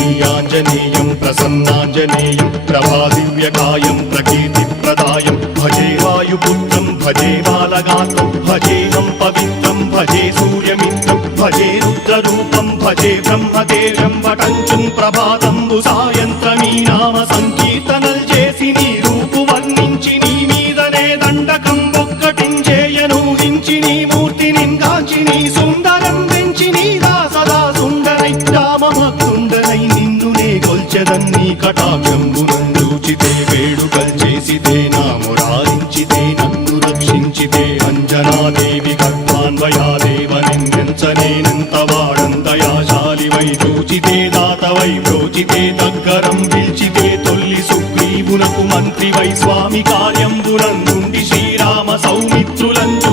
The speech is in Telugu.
श्रीयाञ्जनेयं प्रसन्नाञ्जनेयं प्रभादिव्यकायं प्रकीर्तिप्रदायं भजे वायुपुत्रं भजे बालगात्रं भजेऽहं पवित्रं भजे सूर्यमित्रं भजे रुद्ररूपं भजे ब्रह्मदेव्यं वटञ्चुं ప్రభాతంబు సాయంత్రమీ నామ సంకీర్తనల్ చేసి నీ రూపు వర్ణించి నీ మీదనే దండకం ఒక్కటించేయను హించి నీ మూర్తిని గాంచి నీ సుందరం పెంచి నీ దాసదా సుందరై రామభక్తుండరై నిన్నునే గొల్చెదన్ని కటాక్షంబునందూచితే వేడుకల్ చేసితే నా మురారించితే నన్ను రక్షించితే అంజనాదేవి గర్భాన్వయాదేవనెంచనేనంత వాడందయాశాలివై చూచితే దాతవై బ్రోచితే దగ్గరం పిల్చితే తొల్లి సుగ్రీవునకు మంత్రివై స్వామి కార్యంబునందుండి శ్రీరామ సౌమిత్రులంచు